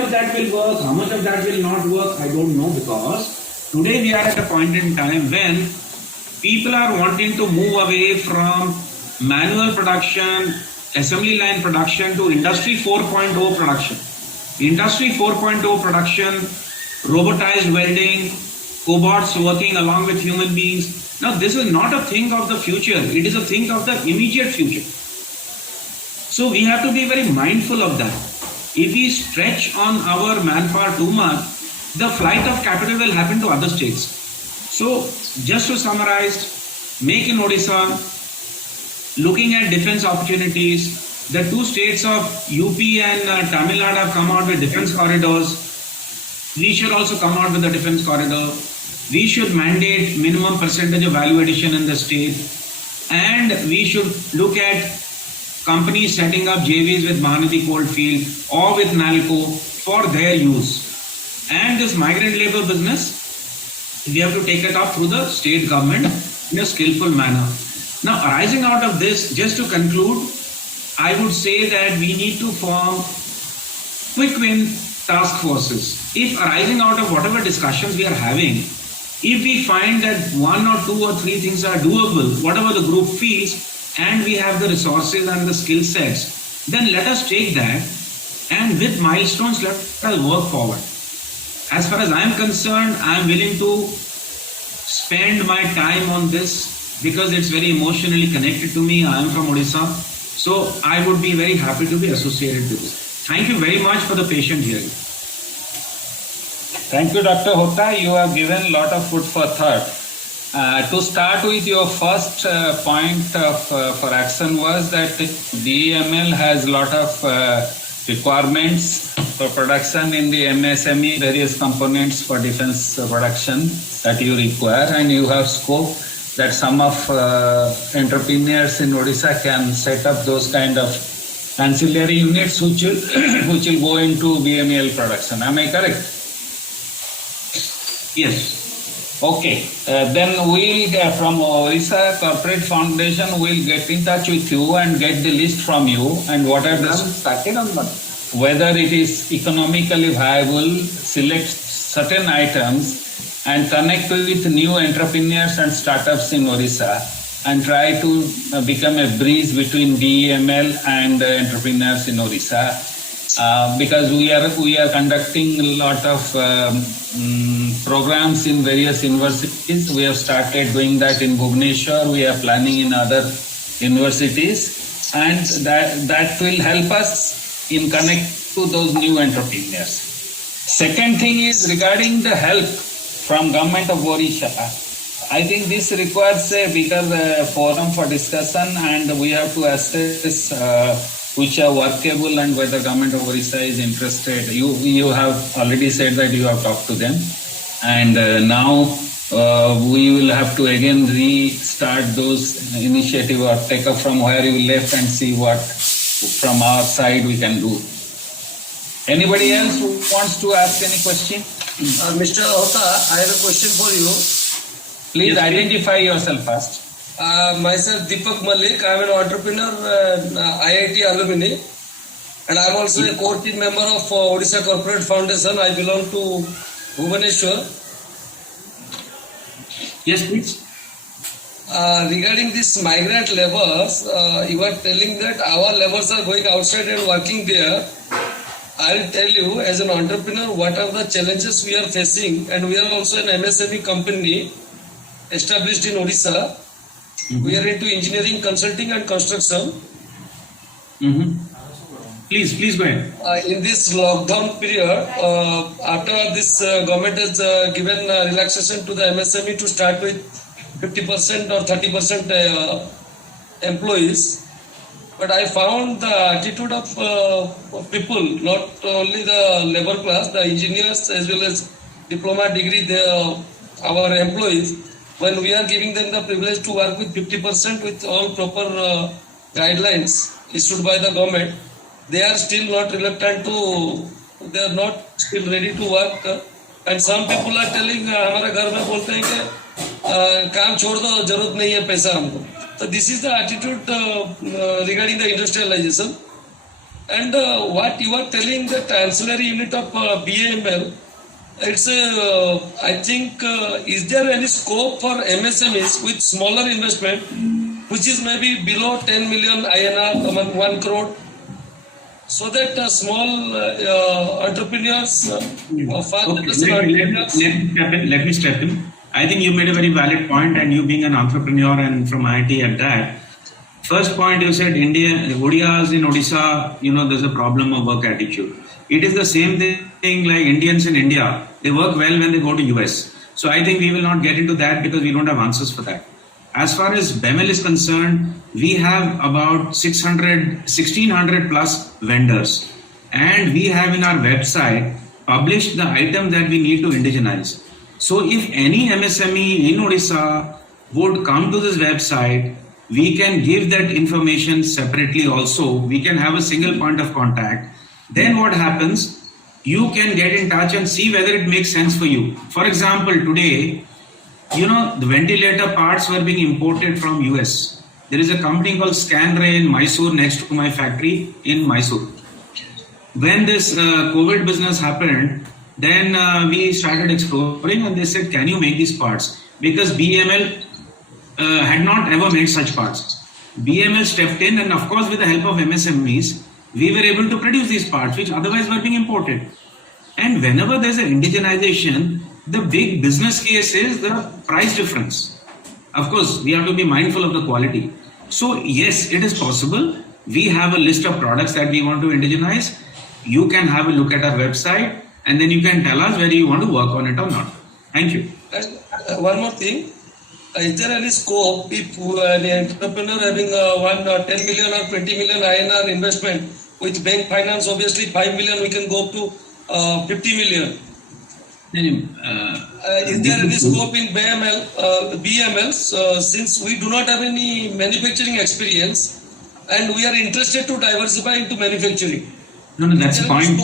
of that will work, how much of that will not work, I don't know, because today we are at a point in time when people are wanting to move away from manual production, assembly line production to Industry 4.0 production. Industry 4.0 production, robotized welding, cobots working along with human beings. Now, this is not a thing of the future, it is a thing of the immediate future. So we have to be very mindful of that. If we stretch on our manpower too much, the flight of capital will happen to other states. So just to summarize, make in Odisha, looking at defense opportunities, the two states of UP and Tamil Nadu have come out with defense corridors. We should also come out with a defense corridor. We should mandate minimum percentage of value addition in the state. And we should look at companies setting up JVs with Mahanadi Coalfield or with NALCO for their use. And this migrant labor business, we have to take it up through the state government in a skillful manner. Now, arising out of this, just to conclude, I would say that we need to form quick win task forces. If arising out of whatever discussions we are having, if we find that one or two or three things are doable, whatever the group feels, and we have the resources and the skill sets, then let us take that and with milestones let us work forward. As far as I am concerned, I am willing to spend my time on this because it's very emotionally connected to me. I am from Odisha, so I would be very happy to be associated with this. Thank you very much for the patient hearing. Thank you, Dr. Hota. You have given a lot of food for thought. To start with, your first point for action was that DML has a lot of requirements for production in the MSME, various components for defense production that you require, and you have scope that some of entrepreneurs in Odisha can set up those kind of ancillary units which will go into BMEL production. Am I correct? Yes. Okay, then we'll from Odisha Corporate Foundation we'll get in touch with you and get the list from you and what are the started on what? Whether it is economically viable, select certain items and connect with new entrepreneurs and startups in Odisha and try to become a bridge between DEML and entrepreneurs in Odisha. Because we are conducting a lot of programs in various universities. We have started doing that in Bhubaneswar. We are planning in other universities, and that will help us in connect to those new entrepreneurs. Second thing is regarding the help from government of Odisha. I think this requires a bigger forum for discussion, and we have to assess which are workable and whether government of Odisha is interested. You have already said that you have talked to them, and now we will have to again restart those initiative or take up from where you left and see what from our side we can do. Anybody else who wants to ask any question? Mr. Hota, I have a question for you. Please identify yourself first. Myself Deepak Malik, I am an entrepreneur, IIT alumni, and I am also a core team member of Odisha Corporate Foundation. I belong to Bhubaneswar. Yes, please. Regarding these migrant laborers, you are telling that our laborers are going outside and working there. I will tell you as an entrepreneur what are the challenges we are facing, and we are also an MSME company established in Odisha. Mm-hmm. We are into engineering, consulting and construction. Mm-hmm. Please go ahead. In this lockdown period, after this government has given relaxation to the MSME to start with 50% or 30% employees, but I found the attitude of people, not only the labor class, the engineers as well as diploma degree, our employees, when we are giving them the privilege to work with 50% with all proper guidelines issued by the government, they are still not reluctant to, they are not still ready to work. And some people are telling, हमारे घर में बोलते हैं कि काम छोड़ दो, जरूरत नहीं है पैसा हमको. So this is the attitude regarding the industrialization. And what you are telling, that ancillary unit of BAML, it's I think, is there any scope for MSMEs with smaller investment, which is maybe below 10 million INR, 1 crore, so that small entrepreneurs Let me step in. I think you made a very valid point, and you being an entrepreneur and from IIT at that. First point, you said Odias in Odisha, there's a problem of work attitude. It is the same thing like Indians in India. They work well when they go to US. So I think we will not get into that because we don't have answers for that. As far as BEML is concerned, we have about 1600 plus vendors. And we have in our website published the item that we need to indigenize. So if any MSME in Odisha would come to this website, we can give that information separately also. We can have a single point of contact. Then what happens? You can get in touch and see whether it makes sense for you. For example, today, the ventilator parts were being imported from US. There is a company called Scanray in Mysore next to my factory in Mysore. When this COVID business happened, then we started exploring and they said, can you make these parts? Because BML had not ever made such parts. BML stepped in, and of course with the help of MSMEs, we were able to produce these parts which otherwise were being imported. And whenever there's an indigenization, the big business case is the price difference. Of course, we have to be mindful of the quality. So yes, it is possible. We have a list of products that we want to indigenize. You can have a look at our website and then you can tell us whether you want to work on it or not. Thank you. And one more thing. Is there any scope if an entrepreneur having 10 million or 20 million INR investment with bank finance, obviously 5 million we can go up to 50 million. Is there any scope in BMLs since we do not have any manufacturing experience and we are interested to diversify into manufacturing? No, that's fine.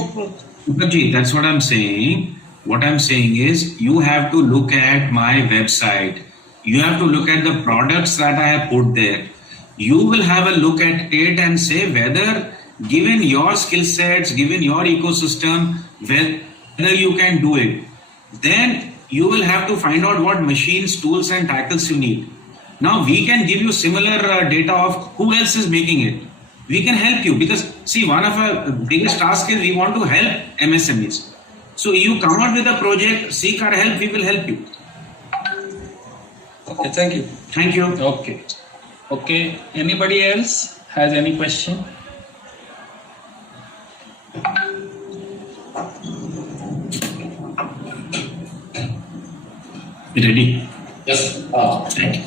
That's what I'm saying. What I'm saying is you have to look at my website. You have to look at the products that I have put there. You will have a look at it and say whether, given your skill sets, given your ecosystem, whether you can do it. Then you will have to find out what machines, tools and tackles you need. Now we can give you similar data of who else is making it. We can help you because see, one of our biggest tasks is we want to help MSMEs. So you come out with a project, seek our help, we will help you. Okay, thank you. Thank you. Okay. Anybody else has any question? Ready? Yes. Thank you.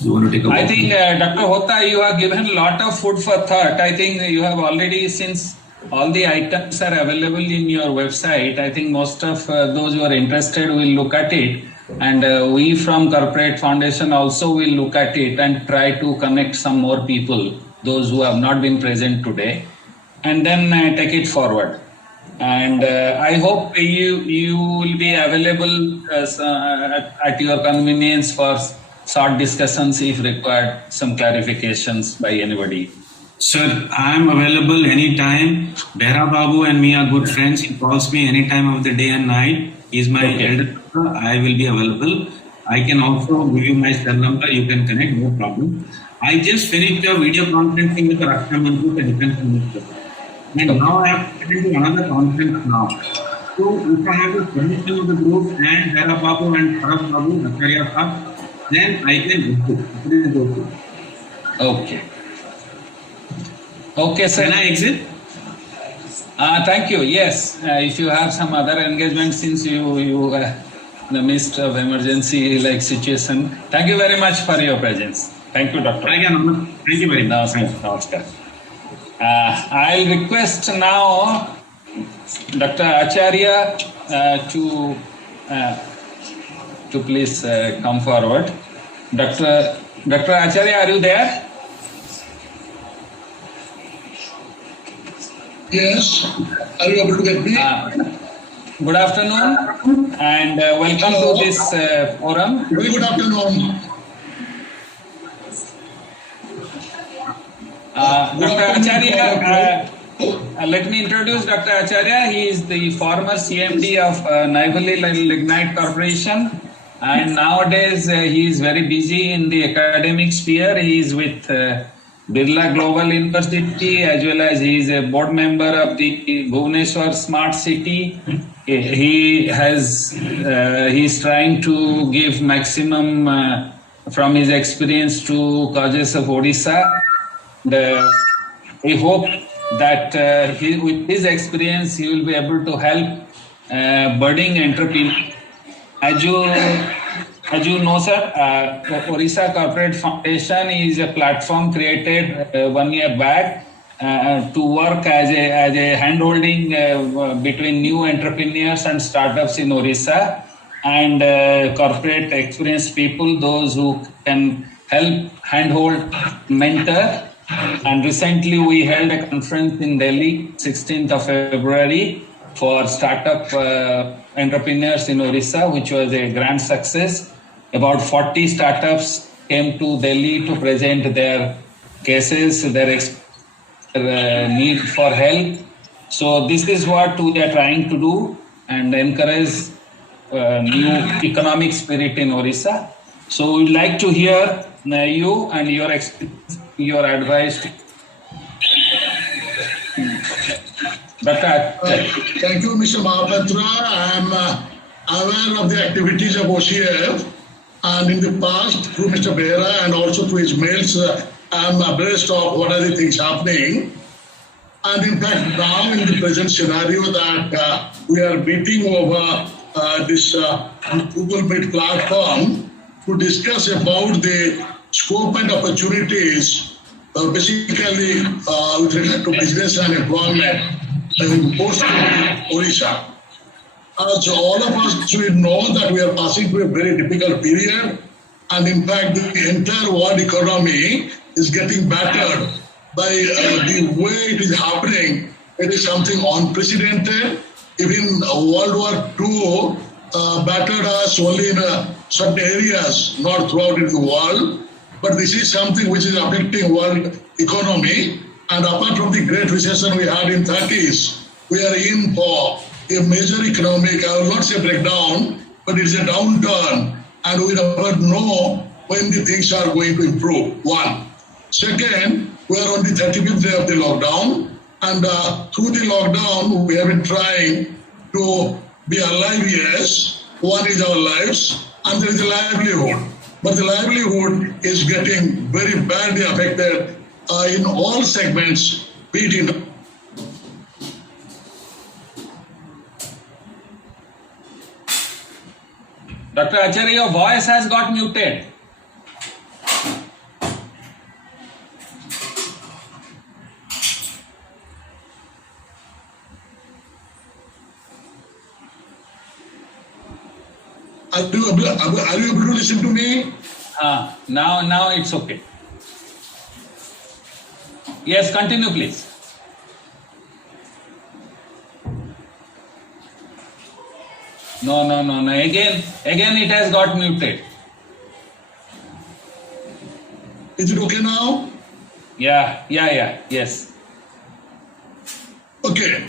You want to take a I think Dr. Hota, you have given a lot of food for thought. I think you have already, since all the items are available in your website, I think most of those who are interested will look at it. And we from Corporate Foundation also will look at it and try to connect some more people, those who have not been present today, and then take it forward. And I hope you will be available at your convenience for short discussions if required, some clarifications by anybody. Sir, I am available anytime. Behra Babu and me are good friends. He calls me any time of the day and night. He is my elder brother. I will be available. I can also give you my cell number. You can connect, no problem. I just finished a video conferencing with Raksha Mantri, the Defense Minister. And now I have to get into another conference now. So if I have the permission of the group and Behra Babu and Bharat Babu, Acharya Sahab, then I can exit. Okay. Okay, sir. Can I exit? Thank you. Yes, if you have some other engagement, since you in the midst of emergency like situation. Thank you very much for your presence. Thank you, Doctor. Thank you very much. Namaskar. I'll request now Dr. Acharya to please come forward. Dr. Acharya, are you there? Yes. Are you able to get me? Good afternoon and welcome to this forum. Very good afternoon. Dr. Acharya, let me introduce Dr. Acharya. He is the former CMD of Naivali Lignite Corporation, and nowadays he is very busy in the academic sphere. He is with Birla Global University, as well as he is a board member of the Bhubaneswar Smart City. He is trying to give maximum from his experience to causes of Odisha. We hope that with his experience he will be able to help budding entrepreneurs. As you know, sir, Odisha Corporate Foundation is a platform created 1 year back to work as a hand-holding between new entrepreneurs and startups in Odisha, and corporate experienced people, those who can help handhold, mentor. And recently we held a conference in Delhi, 16th of February, for startup entrepreneurs in Odisha, which was a grand success. About 40 startups came to Delhi to present their cases, their need for help. So this is what we are trying to do and encourage new economic spirit in Odisha. So we'd like to hear you and your experience, your advice. Thank you, Mr. Mahapatra. I am aware of the activities of OCF, and in the past, through Mr. Behra and also through his mails, I am abreast of what are the things happening. And in fact, now in the present scenario that we are meeting over this Google Meet platform to discuss about the scope and opportunities, basically with regard to business and employment in post-Odisha. As all of us will know that we are passing through a very difficult period, and in fact the entire world economy is getting battered by the way it is happening. It is something unprecedented. Even World War II battered us only in certain areas, not throughout the world. But this is something which is affecting world economy. And apart from the Great Recession we had in 30s, we are in for a major economic, I will not say breakdown, but it's a downturn, and we never know when the things are going to improve. One. Second, we are on the 35th day of the lockdown, and through the lockdown, we have been trying to be alive, yes. One is our lives, and there is the livelihood. But the livelihood is getting very badly affected in all segments, be it in Dr. Acharya, your voice has got muted. Are you able to listen to me? Now it's okay. Yes, continue please. No. Again it has got muted. Is it okay now? Yeah. Yes. Okay.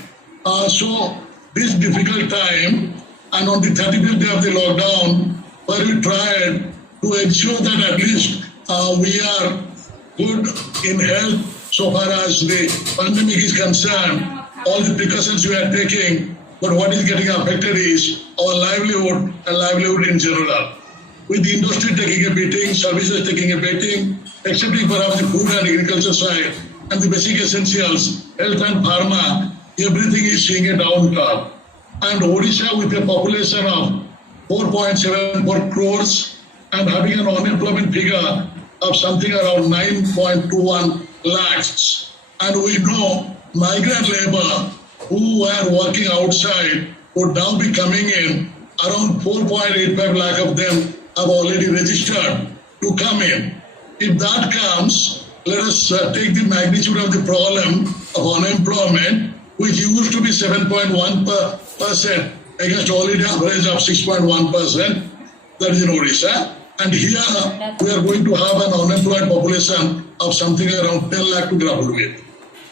So this difficult time, and on the 35th day of the lockdown, where we tried to ensure that at least we are good in health so far as the pandemic is concerned, all the precautions we are taking, but what is getting affected is our livelihood and livelihood in general. With the industry taking a beating, services taking a beating, excepting perhaps the food and agriculture side, and the basic essentials, health and pharma, everything is seeing a downturn. And Odisha, with a population of 4.74 crores and having an unemployment figure of something around 9.21 lakhs. And we know migrant labor who were working outside would now be coming in. Around 4.85 lakh of them have already registered to come in. If that comes, let us take the magnitude of the problem of unemployment, which used to be 7.1% against already average of 6.1%, that is in Odisha. And here we are going to have an unemployed population of something around 10 lakh to grapple with.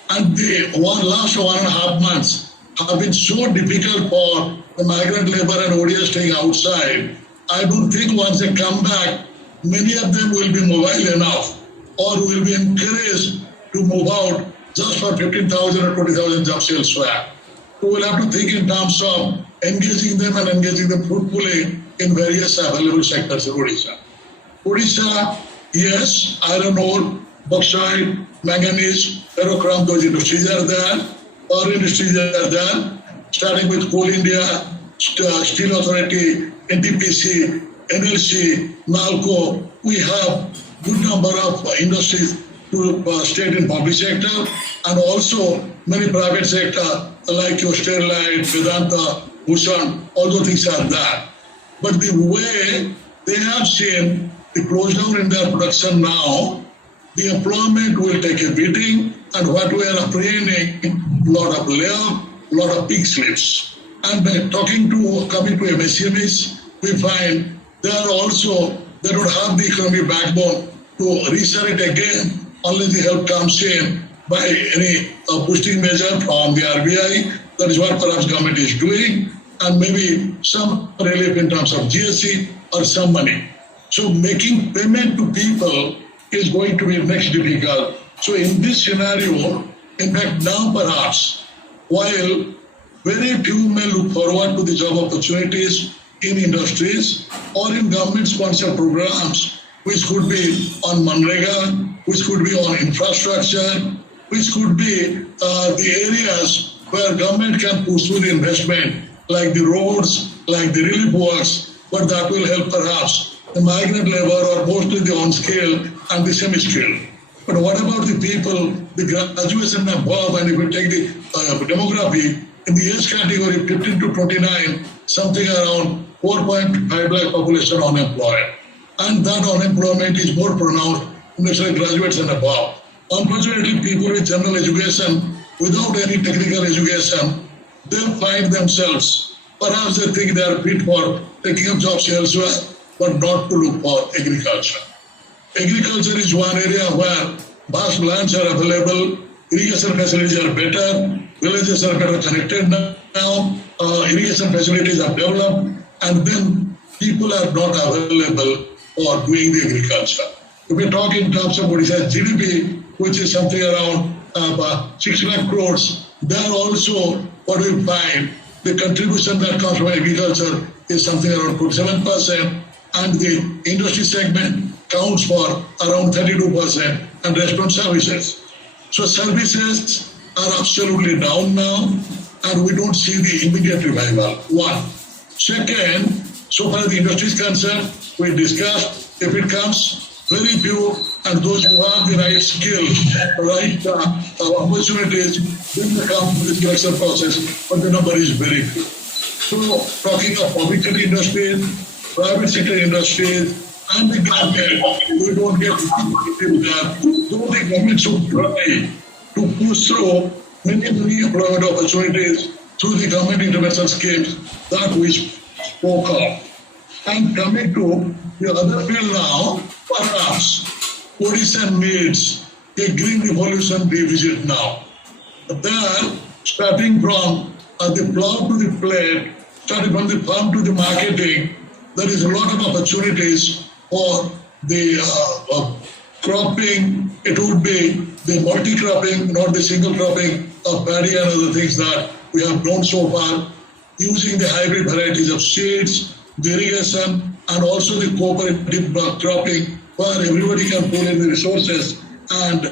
And the last 1.5 months have been so difficult for the migrant labor and ODS staying outside. I don't think once they come back, many of them will be mobile enough or will be encouraged to move out just for 15,000 or 20,000 jobs elsewhere. So we'll have to think in terms of engaging them and engaging them fruitfully in various available sectors in Odisha. Odisha, yes, iron ore, bauxite, manganese, ferrochrome, those industries are there. Power industries are there, starting with Coal India, Steel Authority, NTPC, NLC, NALCO. We have good number of industries to state in public sector and also many private sector like your Sterlite, Vedanta, Bhushan, all those things are there. But the way they have seen the close down in their production now, the employment will take a beating, and what we are apprehending, lot of layoff, lot of pig slips. And by coming to MSMEs, we find they don't have the economic backbone to restart it again unless the help comes in by any boosting measure from the RBI. That is what perhaps government is doing, and maybe some relief in terms of GST or some money. So making payment to people is going to be next difficult. So in this scenario, in fact now perhaps, while very few may look forward to the job opportunities in industries or in government-sponsored programs, which could be on Manrega, which could be on infrastructure, which could be the areas where government can pursue the investment, like the roads, like the relief works, but that will help perhaps the migrant labor or mostly the on-scale and the semi-scale. But what about the people, the graduates and above, and if we take the demography, in the age category 15 to 29, something around 4.5 lakh population unemployed. And that unemployment is more pronounced in the graduates and above. Unfortunately, people with general education, without any technical education, they find themselves, perhaps they think they are fit for taking up jobs elsewhere, but not to look for agriculture. Agriculture is one area where vast lands are available, irrigation facilities are better, villages are better connected now, irrigation facilities are developed, and then people are not available for doing the agriculture. If we talk in terms of Odisha's GDP, which is something around 6 lakh crores, there also what we find, the contribution that comes from agriculture is something around 47%, and the industry segment counts for around 32%, and restaurant services. So services are absolutely down now, and we don't see the immediate revival. One. Second, so far as the industry is concerned, we discussed, if it comes, very few, and those who have the right skill, right opportunities, then they come to the selection process, but the number is very few. So talking of public sector industries, private sector industries, and the government, we don't get there. Though the government should try to push through many employment opportunities through the government intervention schemes that we spoke of. And coming to the other field now, perhaps Odisha needs a green revolution revisit now. There, starting from the plow to the plate, starting from the farm to the marketing, there is a lot of opportunities for the cropping. It would be the multi-cropping, not the single cropping of paddy and other things that we have done so far, using the hybrid varieties of seeds, the irrigation, and also the cooperative cropping, where everybody can pull in the resources, and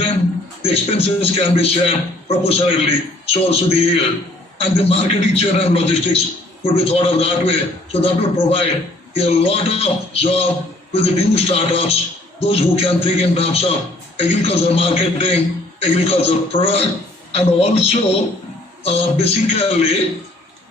then the expenses can be shared proportionally, so also the yield. And the marketing chain and logistics could be thought of that way. So that would provide a lot of job to the new startups, those who can think in terms of agricultural marketing, agricultural product, and also basically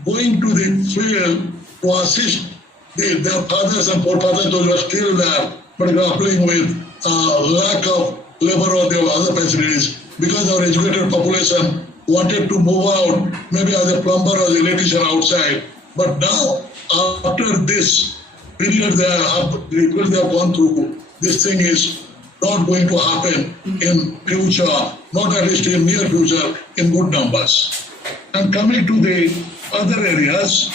going to the field to assist their fathers and forefathers, those who are still there, but grappling with lack of labor or the other facilities, because our educated population wanted to move out, maybe as a plumber or as an electrician outside. But now, after this period they have gone through, this thing is not going to happen in future, not at least in near future, in good numbers. And coming to the other areas,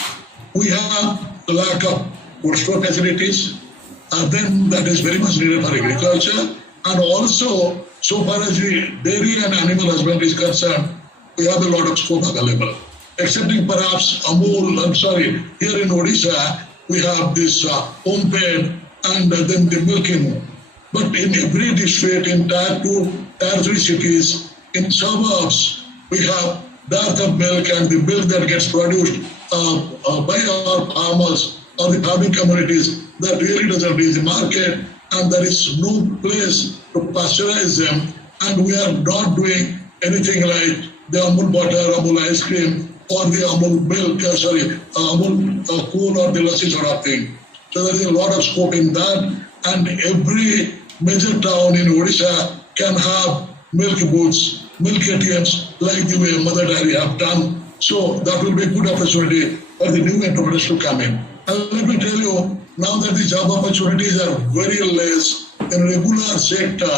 we have lack of cold store facilities, then that is very much needed for agriculture, and also so far as the dairy and animal husbandry is concerned, we have a lot of scope available. Excepting perhaps here in Odisha, we have this home-fed and then the milking. But in every district, in Tier 2, Tier 3 cities, in suburbs, we have dearth of milk, and the milk that gets produced by our farmers or the farming communities that really doesn't reach the market, and there is no place to pasteurize them, and we are not doing anything like the Amul butter, Amul ice cream, or the Amul milk, Amul cool or the lassi sort of thing. So there is a lot of scope in that, and every major town in Odisha can have milk booths, milk ATMs, like the way Mother Dairy have done. So that will be a good opportunity for the new entrepreneurs to come in. And let me tell you, now that the job opportunities are very less in regular sector,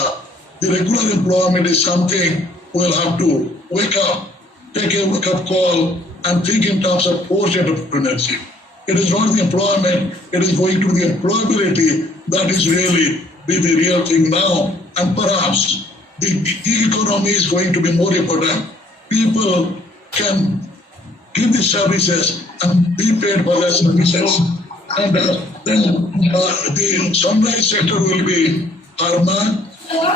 the regular employment is something we'll have to wake up, take a wake-up call, and think in terms of forced entrepreneurship. It is not the employment, it is going to be the employability that is really be the real thing now. And perhaps the gig economy is going to be more important. People can give the services and be paid for their services. And then the sunrise sector will be pharma,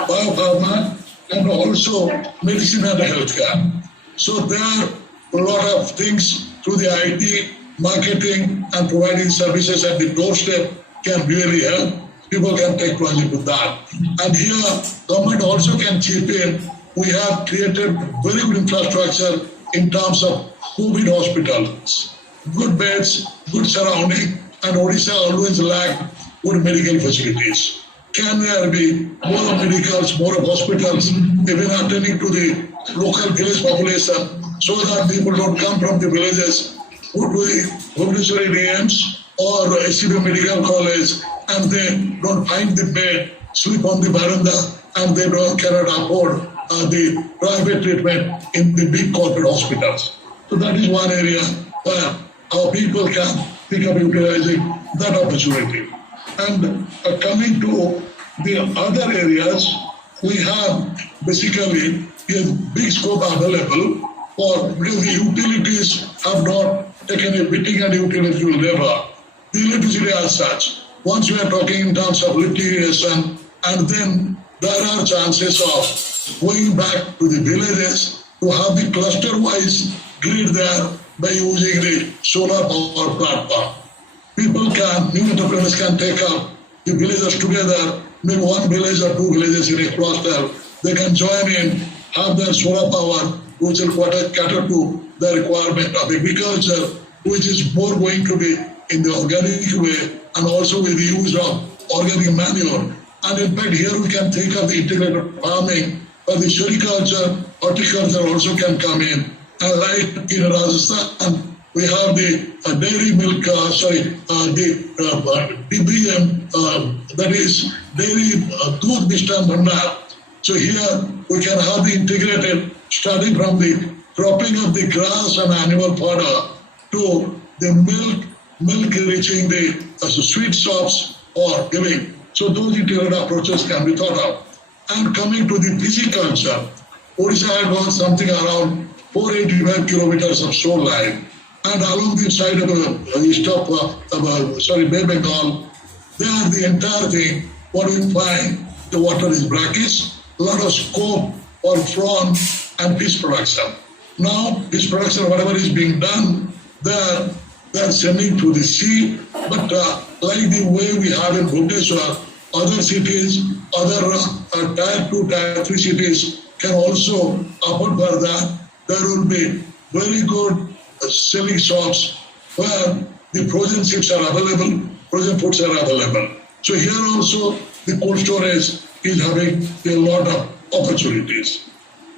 biopharma, and also medicine and healthcare. So there are a lot of things through the IT, marketing, and providing services at the doorstep can really help. People can take project with that. And here, government also can chip in. We have created very good infrastructure in terms of COVID hospitals, good beds, good surrounding, and Odisha always lacked good medical facilities. Can there be more of medicals, more of hospitals, even attending to the local village population, so that people don't come from the villages, go to the Bhubaneswar AIIMS or SCB Medical College, and they don't find the bed, sleep on the veranda, and they cannot afford the private treatment in the big corporate hospitals. So that is one area where our people can think of utilizing that opportunity. And coming to the other areas, we have basically a big scope available for, because the utilities have not taken a beating, and utility will never. The electricity as such, once we are talking in terms of litigation, and then there are chances of going back to the villages to have the cluster-wise grid there by using the solar power platform. People can, new entrepreneurs can take up the villages together, maybe one village or two villages in a cluster. They can join in, have their solar power, which will cater to the requirement of agriculture, which is more going to be in the organic way, and also with the use of organic manure. And in fact, here we can think of the integrated farming, but the sericulture, horticulture also can come in. And like in Rajasthan, we have the dairy milk, the DBM, that is dairy Doodh Mishtan Bhandar. So here we can have the integrated, starting from the cropping of the grass and animal fodder to the milk reaching the sweet shops or giving. So those integrated approaches can be thought of. And coming to the pisciculture, Odisha had got something around 485 kilometers of shoreline. And along the side of Bay Bengal, there the entire thing, what we find, the water is brackish, a lot of scope for prawn and fish production. Now, fish production, whatever is being done, they're sending to the sea, but like the way we have in Bhubaneswar, other cities, other Tier 2, Tier 3 cities can also afford for that. There will be very good selling shops where the frozen chips are available, frozen foods are available. So here also the cold storage is having a lot of opportunities.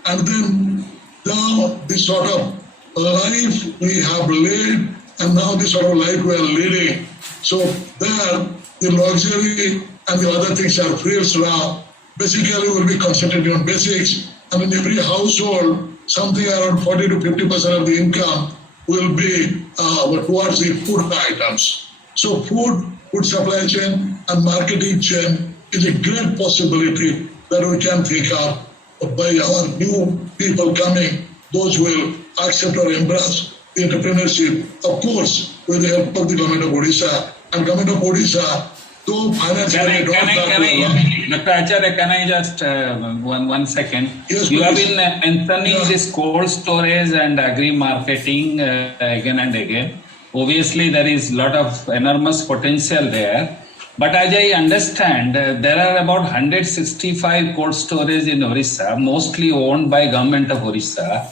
And then now this sort of life we have led, and now this sort of life we are leading. So there the luxury and the other things are frills now. basically will be concentrated on basics, and in every household, something around 40 to 50% of the income will be towards the food items. So food supply chain and marketing chain is a great possibility that we can think of by our new people coming. Those will accept or embrace the entrepreneurship, of course, with the help of the government of Odisha. And government of Odisha, though financially Dr. Acharya, can I just one second? Yes, you have please. been mentioning this cold storage and agri-marketing again and again. Obviously, there is a lot of enormous potential there. But as I understand, there are about 165 cold storage in Orissa, mostly owned by government of Orissa,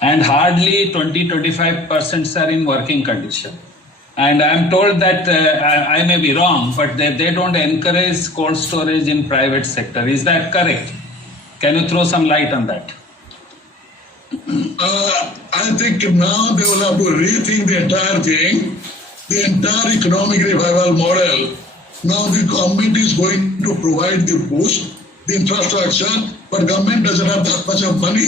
and hardly 20-25% are in working condition. And I am told that I may be wrong, but they don't encourage cold storage in private sector. Is that correct? Can you throw some light on that? I think now they will have to rethink the entire thing, the entire economic revival model. Now the government is going to provide the boost, the infrastructure, but government doesn't have that much of money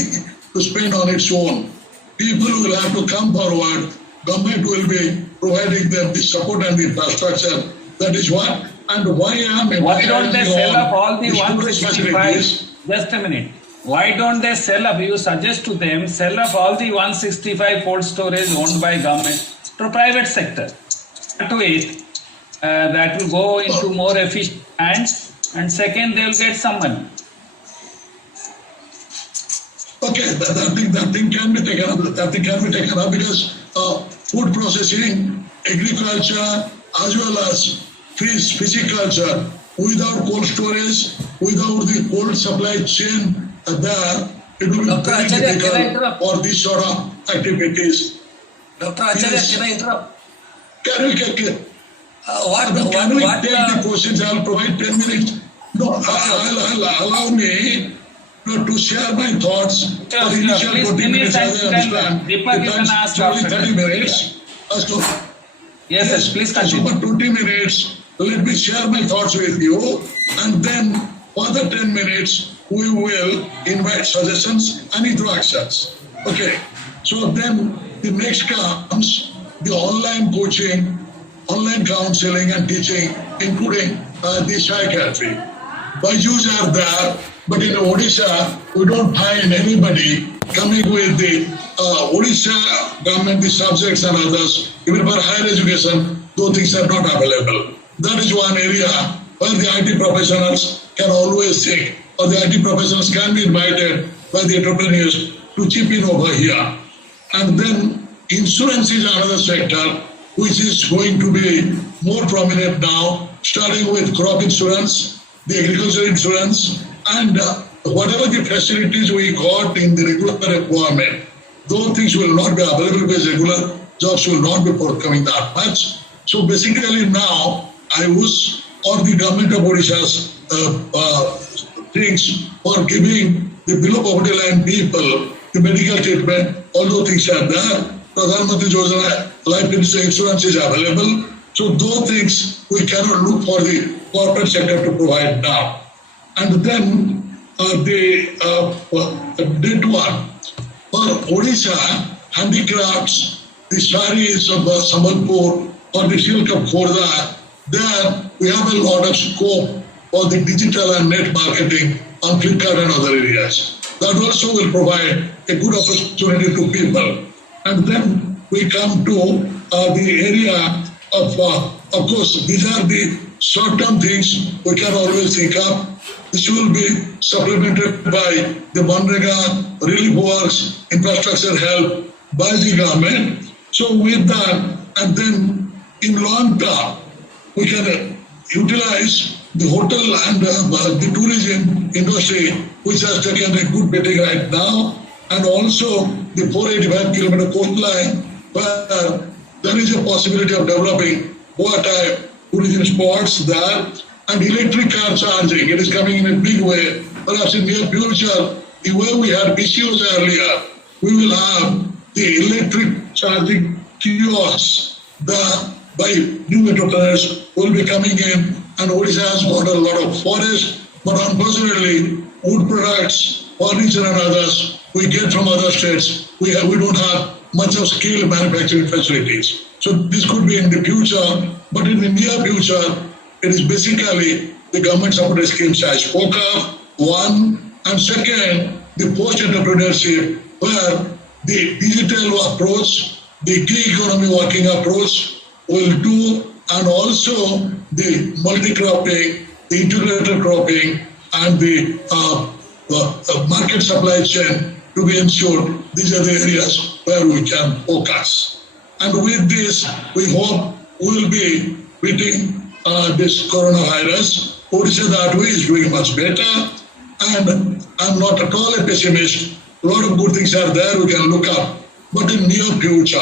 to spend on its own. People will have to come forward. Government will be providing them the support and the infrastructure. That is what. And why am I? Why don't they sell up all the 165? Just a minute. Why don't they sell up? You suggest to them, sell up all the 165 cold storage owned by government to private sector. To it, that will go into more efficient hands, and second, they will get some money. Okay, that thing can be taken up. That thing can be taken up because food processing, agriculture, as well as pisciculture, without cold storage, without the cold supply chain there, it will be very difficult for these sort of activities. Dr. Acharya, Yes. can I interrupt? Can we take the questions? I'll provide 10 minutes. No, I'll allow me to share my thoughts for the initial Please 20 minutes as I understand. Deepak, you can ask Only after 30 that. minutes. Yes, please So continue. for 20 minutes, let me share my thoughts with you, and then for the 10 minutes, we will invite suggestions and interactions. Okay, so then the next comes the online coaching, online counseling and teaching, including the psychiatry. Byju's are there, but in Odisha, we don't find anybody coming with the Odisha government, the subjects and others, even for higher education, those things are not available. That is one area where the IT professionals can always think, or the IT professionals can be invited by the entrepreneurs to chip in over here. And then insurance is another sector which is going to be more prominent now, starting with crop insurance, the agricultural insurance, and whatever the facilities we got in the regular employment, those things will not be available because regular jobs will not be forthcoming that much. So basically now, I wish or the government of Odisha's things for giving the below poverty line people the medical treatment, all those things are there. Pradhan Mantri Yojana life insurance is available. So those things we cannot look for the corporate sector to provide now. And then the date one for Odisha handicrafts, the saris of Sambalpur or the silk of Khordha, there we have a lot of scope for the digital and net marketing on Flipkart and other areas. That also will provide a good opportunity to people. And then we come to the area of course, these are the short-term things we can always think of. This will be supplemented by the Manrega relief works, infrastructure help by the government. So with that, and then in long term, we can utilize the hotel and the tourism industry, which has taken a good beating right now, and also the 485-kilometer coastline, where there is a possibility of developing water tourism spots there, and electric car charging. It is coming in a big way. Perhaps in near future, the way we had PCOs earlier, we will have the electric charging kiosks there by new entrepreneurs will be coming in, and Odisha has got a lot of forest, But unfortunately, wood products, furniture and others, we get from other states. We don't have much of skilled manufacturing facilities. So this could be in the future, but in the near future, it is basically the government supported schemes I spoke of, one, and second, the post-entrepreneurship, where the digital approach, the gig economy working approach will do, and also the multi-cropping, the integrated cropping, and the market supply chain to be ensured. These are the areas where we can focus. And with this, we hope we will be beating this coronavirus. Odisha that way is doing much better, and I'm not at all a pessimist. A lot of good things are there we can look up. But in near future,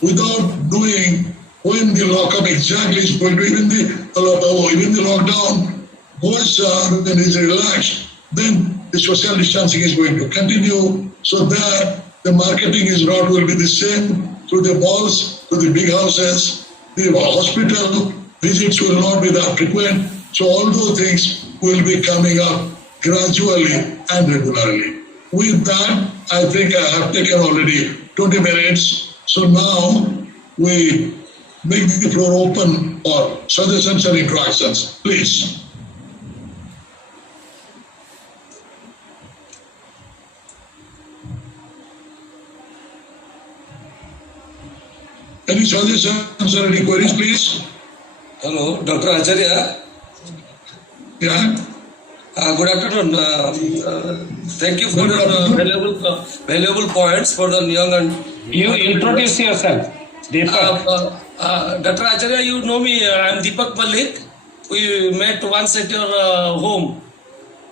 without doing when the lockup exactly is going to, even the lockdown goes when it's relaxed, then the social distancing is going to continue, so that the marketing is not will be the same through the malls, to the big houses, the hospital visits will not be that frequent. So all those things will be coming up gradually and regularly. With that, I think I have taken already 20 minutes. So now we make the floor open for suggestions and interactions. Please. Any suggestions or any queries, please? Hello, Dr. Acharya. Yeah. Good afternoon. Thank you for your valuable points for the young and... You introduce yourself, Deepak. Dr. Acharya, you know me. I am Deepak Malik. We met once at your home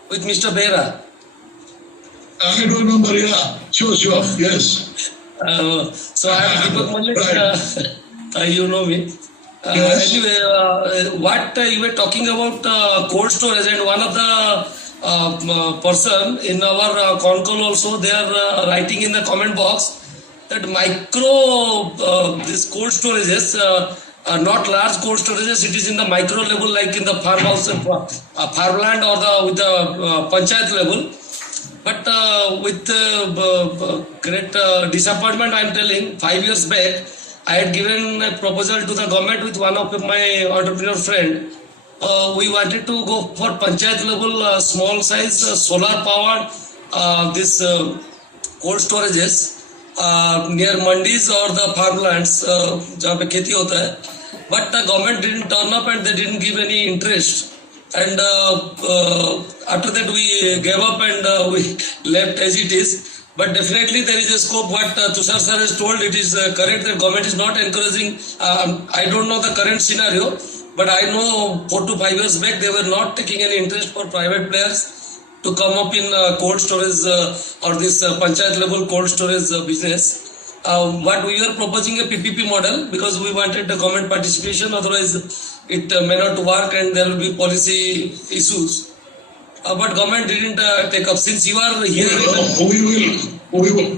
with Mr. Behra. I don't remember, yeah. Sure, yes. So I am Deepak Malik. Right. You know me. Yes. Anyway, what you were talking about cold storage, and one of the person in our con call also, they are writing in the comment box that this cold storages are not large cold storages. It is in the micro level, like in the farmhouse, farmland, or with the panchayat level. But with great disappointment, I am telling, 5 years back, I had given a proposal to the government with one of my entrepreneur friend. We wanted to go for panchayat level, small size, solar powered, this cold storages near mandis or the farmlands, जहाँ पे खेती होता है. But the government didn't turn up and they didn't give any interest. And after that we gave up and we left as it is. But definitely there is a scope. What Suthar sir has told, it is correct that government is not encouraging. I don't know the current scenario, but I know 4 to 5 years back they were not taking any interest for private players to come up in cold storage or this panchayat level cold storage business. What we were proposing a PPP model because we wanted the government participation, otherwise it may not work and there will be policy issues. But government didn't take up. Since you are here, we will.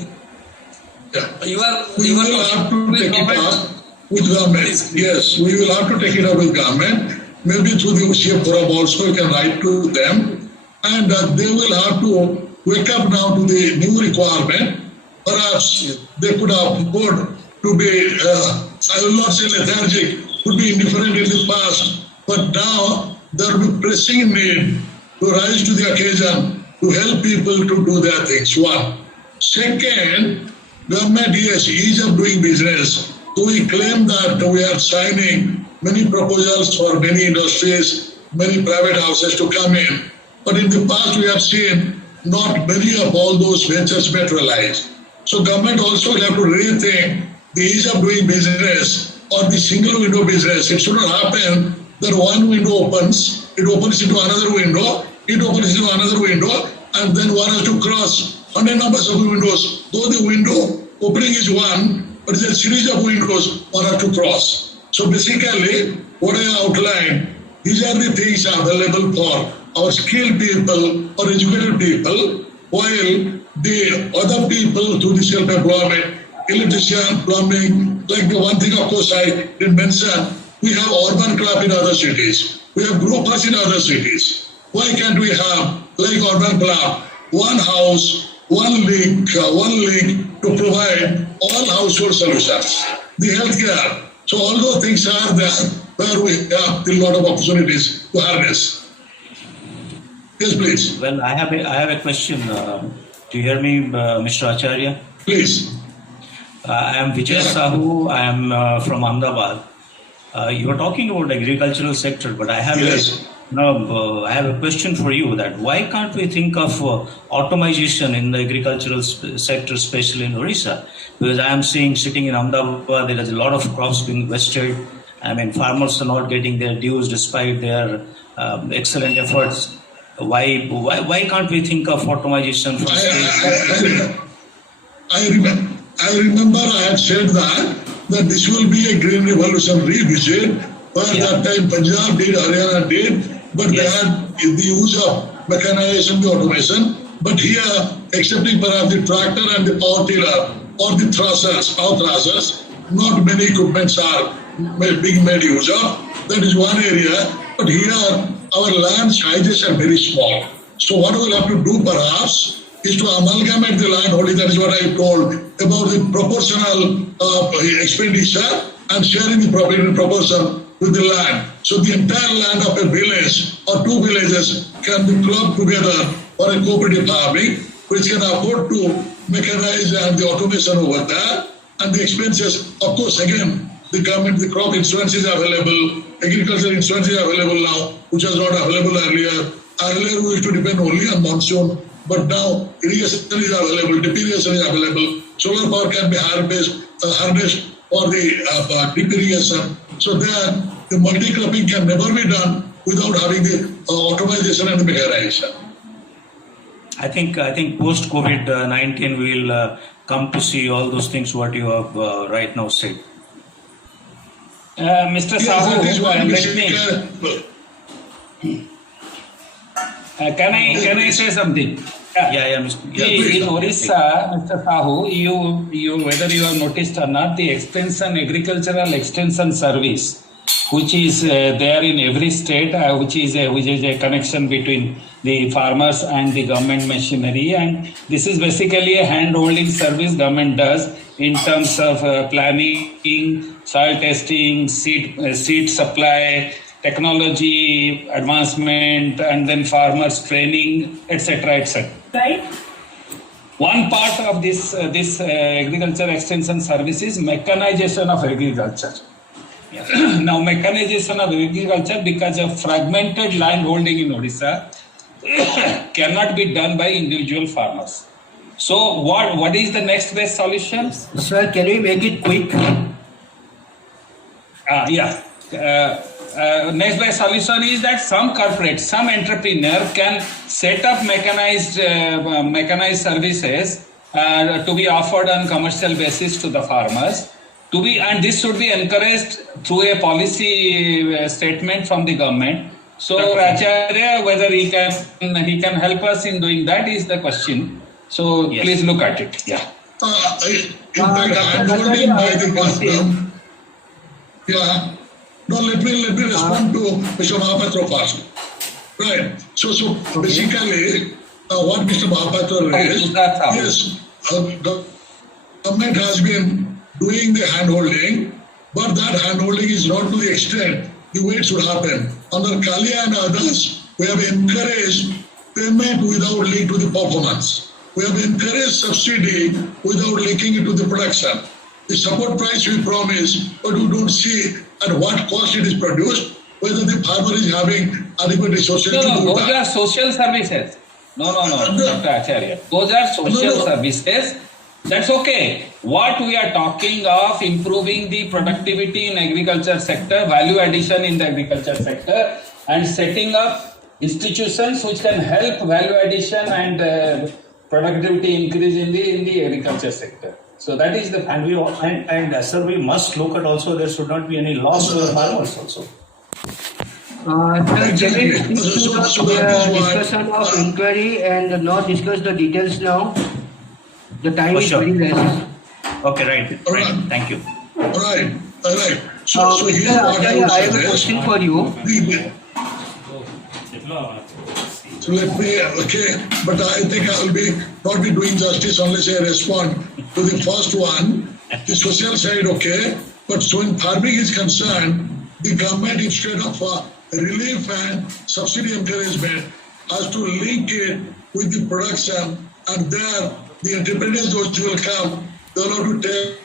Yeah. You will have to take it up with government. Yes, we will have to take it up with government. Maybe through the OCA forum also you can write to them, and they will have to wake up now to the new requirement. Perhaps they could afford to be, I will not say lethargic, could be indifferent in the past, but now there will be pressing need to rise to the occasion to help people to do their things. One. Second, government, yes, ease of doing business. So we claim that we are signing many proposals for many industries, many private houses to come in. But in the past we have seen not many of all those ventures materialize. So government also will have to rethink the ease of doing business or the single window business. It should not happen that one window opens, it opens into another window, it opens into another window, and then one has to cross 100 numbers of windows. Though the window opening is one, but it's a series of windows one has to cross. So basically, what I outlined, these are the things available for our skilled people or educated people, while the other people through the self-employment, electrician, plumbing, like the one thing of course I didn't mention, we have urban club in other cities. We have groupers in other cities. Why can't we have, like urban club, one house, one league to provide all household solutions, the healthcare. So all those things are there where we have a lot of opportunities to harness. Yes, please. Well, I have a question. Do you hear me, Mr. Acharya? Please. I am Vijay Sahu. I am from Ahmedabad. You were talking about agricultural sector, but I have Yes. I have a question for you. That why can't we think of automation in the agricultural sector, especially in Odisha? Because I am seeing sitting in Ahmedabad, there is a lot of crops being wasted. I mean, farmers are not getting their dues despite their excellent efforts. Why can't we think of automation from state? I remember I had said that this will be a green revolution revisit, where that time Punjab did, Haryana did, but they had the use of mechanization, the automation. But here, excepting perhaps the tractor and the power tiller or the power thrashers, not many equipments are being made use of. That is one area. But here, our land sizes are very small. So what we'll have to do perhaps is to amalgamate the land holding. That is what I told about the proportional expenditure and sharing the profit in proportion with the land. So the entire land of a village or two villages can be clubbed together for a cooperative farming, which can afford to mechanize and the automation over there. And the expenses, of course, again, the government, the crop insurance is available, agricultural insurance is available now, which was not available earlier. Earlier we used to depend only on monsoon, but now irrigation is available, drip irrigation is available, solar power can be harnessed for the drip irrigation. So there, the multi-cropping can never be done without having the automation and the mechanization. I think post COVID-19 we'll come to see all those things what you have right now said. Mr. Sahu, can I say something? Yeah, Mr. In Odisha, Mr. Sahu, you whether you have noticed or not, the agricultural extension service, which is there in every state, which is a connection between the farmers and the government machinery, and this is basically a hand-holding service government does in terms of planning, soil testing, seed supply, technology advancement, and then farmers training, etc., etc. Right. One part of this agriculture extension service is mechanization of agriculture. Now, mechanization of agriculture, because of fragmented land holding in Odisha, cannot be done by individual farmers. So, what is the next best solution? Sir, can we make it quick? Next best solution is that some corporate, some entrepreneur can set up mechanized services to be offered on commercial basis to the farmers. And this should be encouraged through a policy statement from the government. So, Acharya, whether he can help us in doing that is the question. So, yes. Please look at it. Yeah. In fact, I told him by the custom. Yeah. No, let me respond to Mr. Mahapatra first. Right. So basically, what Mr. Mahapatra raised, yes, the government has been doing the hand-holding, but that hand-holding is not to the extent the way it should happen. Under Kalia and others, we have encouraged payment without link to the performance. We have encouraged subsidy without linking it to the production. The support price we promise, but we don't see at what cost it is produced, whether the farmer is having adequate resources to do that. Those are social services. No, Dr. Acharya. Those are social services. That's okay. What we are talking of improving the productivity in agriculture sector, value addition in the agriculture sector, and setting up institutions which can help value addition and productivity increase in the agriculture sector. So that is the sir, we must look at also there should not be any loss to the farmers also. Sir, can we discussion of inquiry and not discuss the details now? The time is very less. Okay, right. Thank you. All right. So here's what I have a question for you. So let me, okay, but I think I will not be doing justice unless I respond to the first one, the social side, okay, but so in farming is concerned, the government instead of relief and subsidy encouragement has to link it with the production, and there the entrepreneurs those will come, they will have to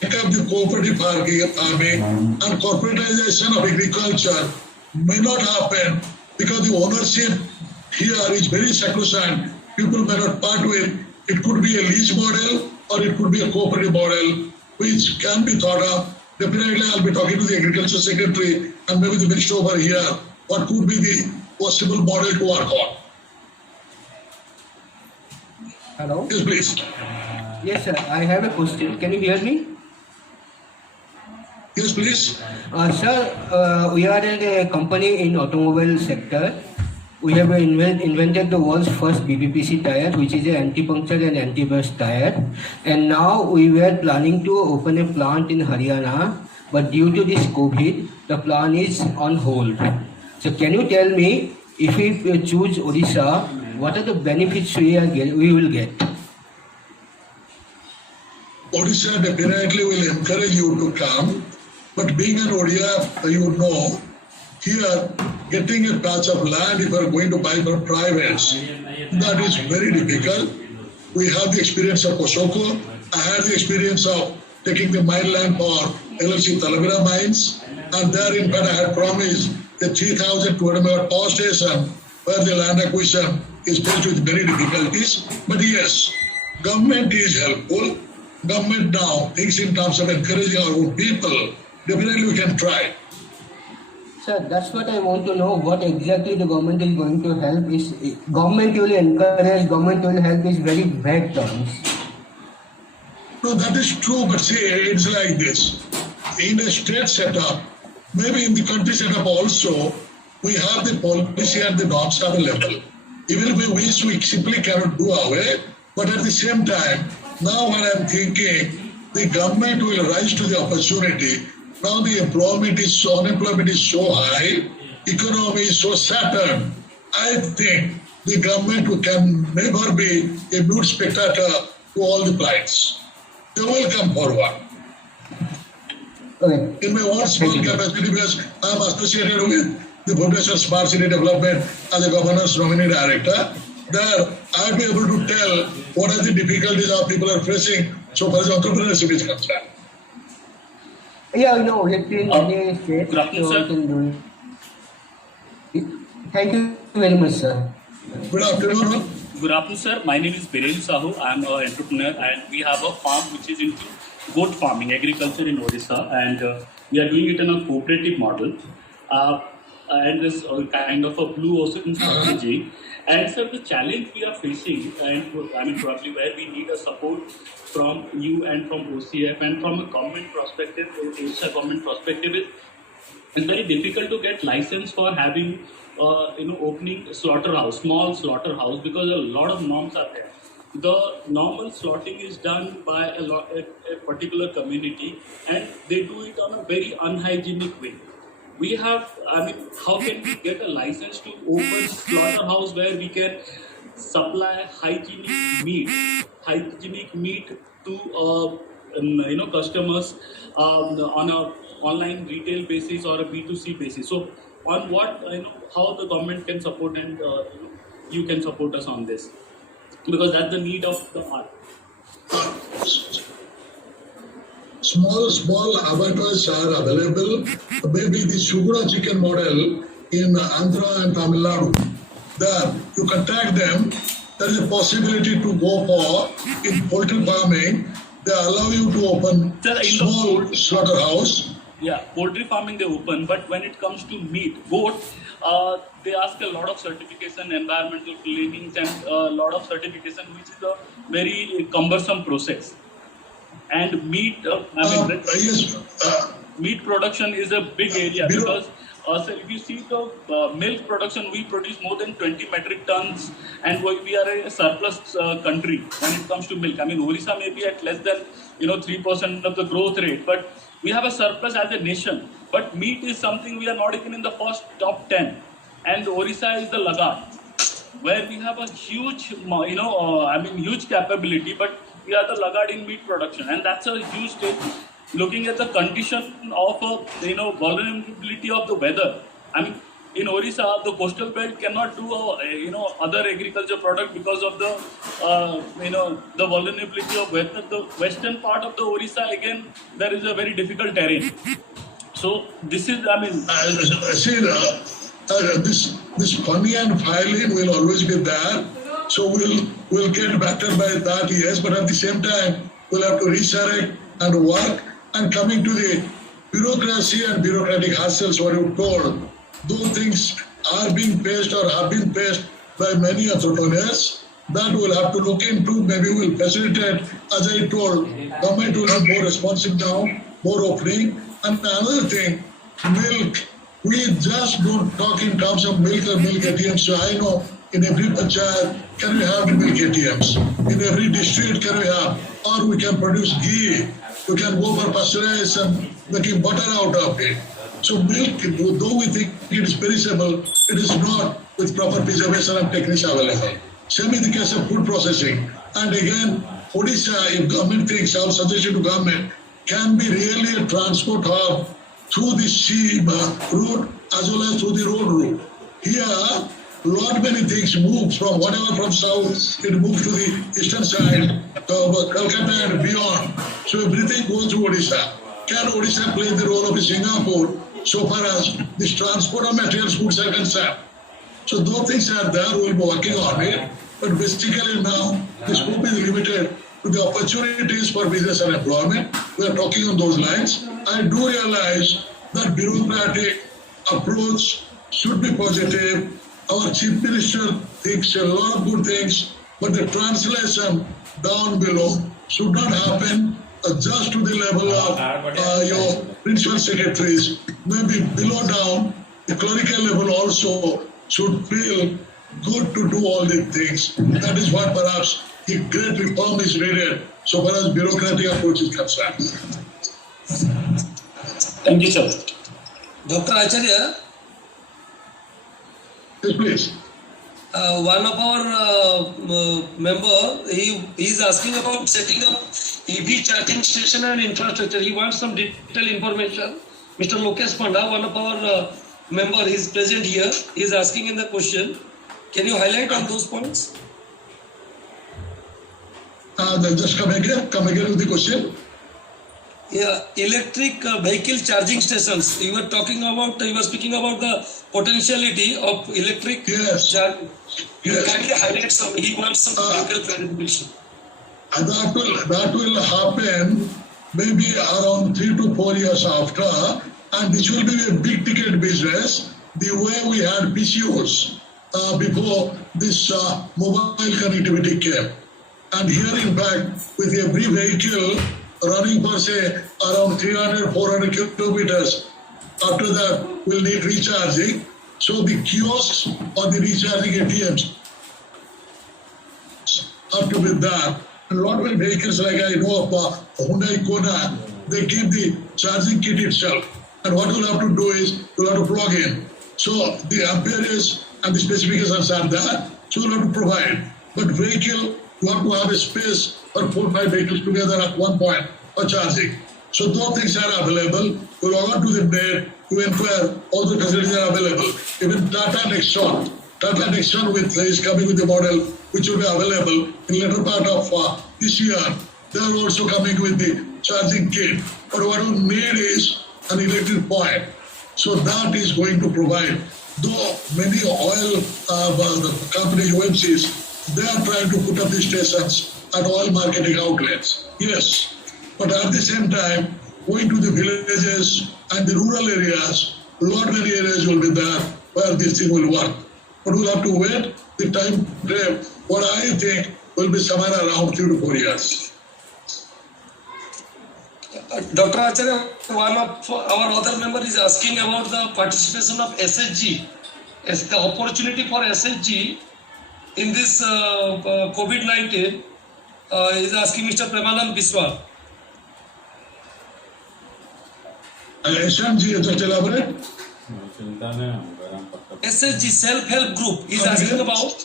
take up the cooperative farming, and corporatization of agriculture may not happen because the ownership here is very sacrosanct. People may not part with. It could be a lease model or it could be a cooperative model, which can be thought of. Definitely, I'll be talking to the agriculture secretary and maybe the minister over here. What could be the possible model to work on? Hello? Yes, please. Yes, sir. I have a question. Can you hear me? Yes, please. Sir, we are in a company in automobile sector. We have invented the world's first BBPC tire, which is an anti-puncture and anti-burst tire. And now we were planning to open a plant in Haryana, but due to this COVID, the plan is on hold. So can you tell me, if we choose Odisha, what are the benefits we will get? Odisha definitely will encourage you to come, but being an Odia, you know, here getting a patch of land if you are going to buy from privates, that is very difficult. We have the experience of Kosoko. I had the experience of taking the mine land for LLC Talavera mines, and there in fact I had promised the 3,200 megawatt power station where the land acquisition is faced with many difficulties. But yes, government is helpful. Government now thinks in terms of encouraging our own people. Definitely we can try. Sir, that's what I want to know. What exactly the government is going to help is, government will encourage, government will help is very vague terms. No, that is true, but see, it's like this. In a state setup, maybe in the country setup also, we have the policy and the norms are available. Even if we wish, we simply cannot do away. But at the same time, now what I'm thinking, the government will rise to the opportunity. Now the unemployment is so high, economy is so shattered. I think the government can never be a mute spectator to all the plights. They will come forward. Okay. In my own small capacity, because I am associated with the Bhubaneswar Smart City Development as a governor's nominee director, there I'll be able to tell what are the difficulties our people are facing so far as entrepreneurship is concerned. Yeah, you know, it's in any state. Good afternoon, sir. Can do it. Thank you very much, sir. Good afternoon. Good afternoon, sir. My name is Biren Sahu. I am an entrepreneur, and we have a farm which is into goat farming, agriculture in Odisha, and we are doing it in a cooperative model. And this kind of a blue ocean strategy. And sir, the challenge we are facing, and I mean probably where we need a support from you and from OCF and from a government perspective, Odisha government perspective, is it's very difficult to get license for having opening slaughterhouse, small slaughterhouse, because a lot of norms are there. The normal slaughtering is done by a particular community, and they do it on a very unhygienic way. We have, I mean, how can we get a license to open slaughterhouse where we can supply hygienic meat to customers on a online retail basis or a B2C basis? So on what, how the government can support, and you can support us on this, because that's the need of the art. Small abattoirs are available. Maybe the Sugura chicken model in Andhra and Tamil Nadu. There, you contact them. There is a possibility to go for, in poultry farming, they allow you to open small slaughterhouse. Yeah, poultry farming they open, but when it comes to meat, goat, they ask a lot of certification, environmental cleanings, and a lot of certification, which is a very cumbersome process. And meat, meat production is a big area, because so if you see the milk production, we produce more than 20 metric tons, and we are a surplus country when it comes to milk. I mean, Odisha may be at less than 3% of the growth rate, but we have a surplus as a nation. But meat is something we are not even in the first top 10, and Odisha is the laggard. where we have a huge, huge capability, but we are the laggard in meat production, and that's a huge stage. Looking at the condition of vulnerability of the weather, I mean, in Odisha, the coastal belt cannot do other agriculture product because of the the vulnerability of weather. The western part of the Odisha, again, there is a very difficult terrain. So this is, this funny and filing will always be there. So we'll get better by that, yes. But at the same time, we'll have to resurrect and work. And coming to the bureaucracy and bureaucratic hassles, what you told, those things are being faced or have been faced by many entrepreneurs. That we'll have to look into. Maybe we'll facilitate, as I told, government will be more responsive now, more opening. And another thing, milk. We just don't talk in terms of milk or milk ATMs. So I know in every panchayat, can we have the milk ATMs? In every district, can we have? Or we can produce ghee. We can go for pasteurization, making butter out of it. So milk, though we think it is perishable, it is not with proper preservation and techniques available. Same in the case of food processing. And again, Odisha, if government thinks, our suggestion to government, can be really a transport hub through the sea route as well as through the road route. Here, lot many things move from whatever from south, it moves to the eastern side, Calcutta and beyond. So everything goes through Odisha. Can Odisha play the role of Singapore so far as this transport of materials, goods are concerned? So those things are there, we'll be working on it. But basically now, the scope is limited to the opportunities for business and employment. We are talking on those lines. I do realize that bureaucratic approach should be positive. Our Chief Minister thinks a lot of good things, but the translation down below should not happen just to the level of your principal secretaries. Maybe below down, the clerical level also should feel good to do all these things. That is why perhaps a great reform is needed so far as bureaucratic approach is concerned. thank you, sir. Dr. Acharya, Yes, please. one of our member, he is asking about setting up EV charging station and infrastructure. He wants some detailed information. Mr. Lokesh Panda, one of our member, he is present here. He is asking in the question. Can you highlight on those points? Just come again with the question. Yeah, electric vehicle charging stations. You were speaking about the potentiality of electric charging. Yes. Can you highlight some? He wants some detailed clarification. That will happen maybe around 3 to 4 years after, and this will be a big ticket business. The way we had PCOs before this mobile connectivity came. And here, in fact, with every vehicle running for say around 300, 400 kilometers, after that we'll need recharging. So the kiosks or the recharging ATMs have to be there. And a lot of vehicles, like I know of Hyundai Kona, they give the charging kit itself. And what you'll have to do is you'll have to plug in. So the amperes and the specifications are there, so you'll have to provide. But vehicle, you have to have a space for 4 or 5 vehicles together at one point for charging. So those things are available. We'll log on to the net to inquire all the facilities are available. Even Tata Nexon is coming with the model which will be available in later part of this year. They are also coming with the charging kit. But what we need is an electric point. So that is going to provide. Though many oil companies, OMCs, they are trying to put up these stations at oil marketing outlets. Yes, but at the same time, going to the villages and the rural areas, lot many areas will be there where this thing will work. But we'll have to wait the time frame. What I think will be somewhere around 3 to 4 years. Dr. Acharya, one of our other member is asking about the participation of SHG, as the opportunity for SHG in this COVID-19. Is asking Mr. Premanand Biswal. SHG, just elaborate. SHG, self-help group. He's asking about.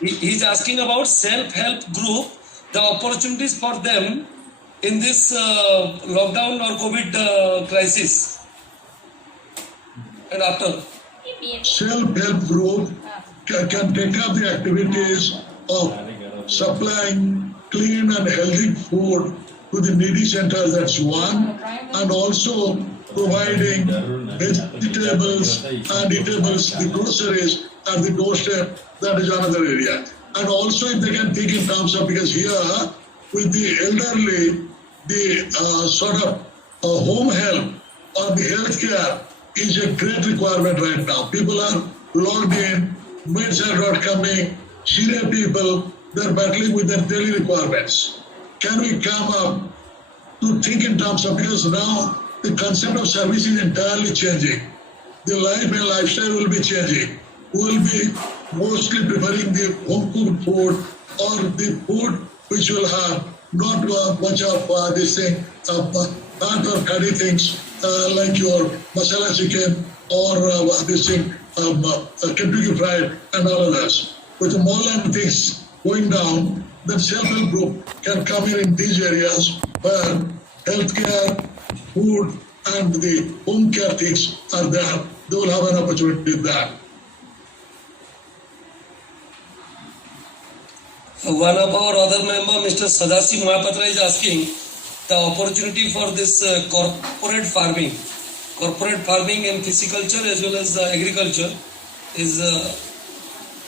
He's asking about self-help group, the opportunities for them in this lockdown or COVID crisis. And after. Self-help group can take up the activities of supplying clean and healthy food to the needy centers, that's one, and also providing vegetables and eatables, the groceries at the doorstep, that is another area. And also if they can think in terms of, because here with the elderly, the sort of home help or the healthcare is a great requirement right now. People are logged in, maids are not coming, senior people, they're battling with their daily requirements. Can we come up to think in terms of, because now the concept of service is entirely changing. The life and lifestyle will be changing. We will be mostly preferring the home cooked food or the food which will have not much of this thing, fat or curry things like your masala chicken or this thing, Kentucky fried and all others. With the modern things going down, then self-help group can come in these areas where healthcare, food and the home care things are there. They will have an opportunity there. One of our other member, Mr. Sadasi Mahapatra, is asking the opportunity for this corporate farming in pisciculture as well as agriculture is.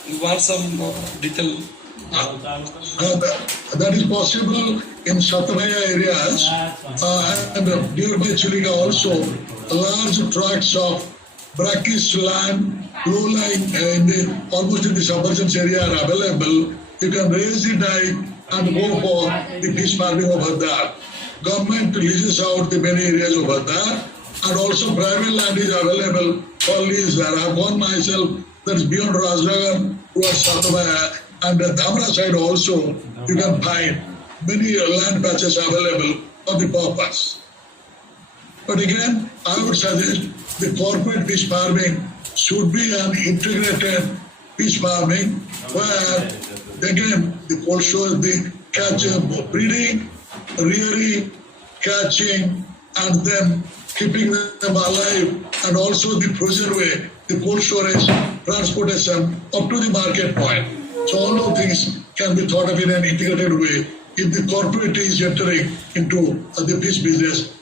You want some detail? That is possible in Satanaya areas and nearby Chilika also. Large tracts of brackish land, low-lying almost in the submergence area are available. You can raise the dike and go for the fish farming over there. Government leases out the many areas over there, and also private land is available for lease there. I have gone myself, that is beyond Rajnagar towards Satanaya, and the Dhamra side also you can find many land patches available for the purpose. But again, I would suggest the corporate fish farming should be an integrated fish farming where again the cold shore, the breeding, rearing, catching and then keeping them alive, and also the frozen way, the cold storage, transportation up to the market point. So all of things can be thought of in an integrated way if the corporate is entering into the fish business.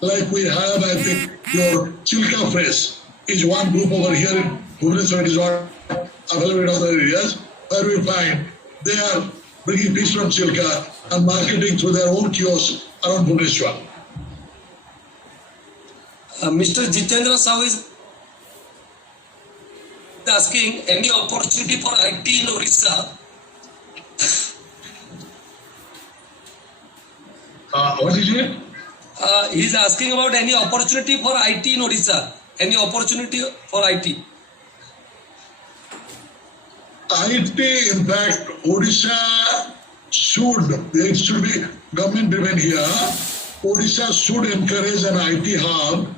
Like we have, I think, your Chilka Fresh is one group over here in Bhubaneswar. It is not available in other areas, where we find they are bringing fish from Chilka and marketing through their own kiosks around Bhubaneswar. Mr. Jitendra Sahu is asking any opportunity for IT in Odisha. What is it? He's asking about any opportunity for IT in Odisha. Any opportunity for IT? IT, in fact, Odisha it should be government driven here. Odisha should encourage an IT hub,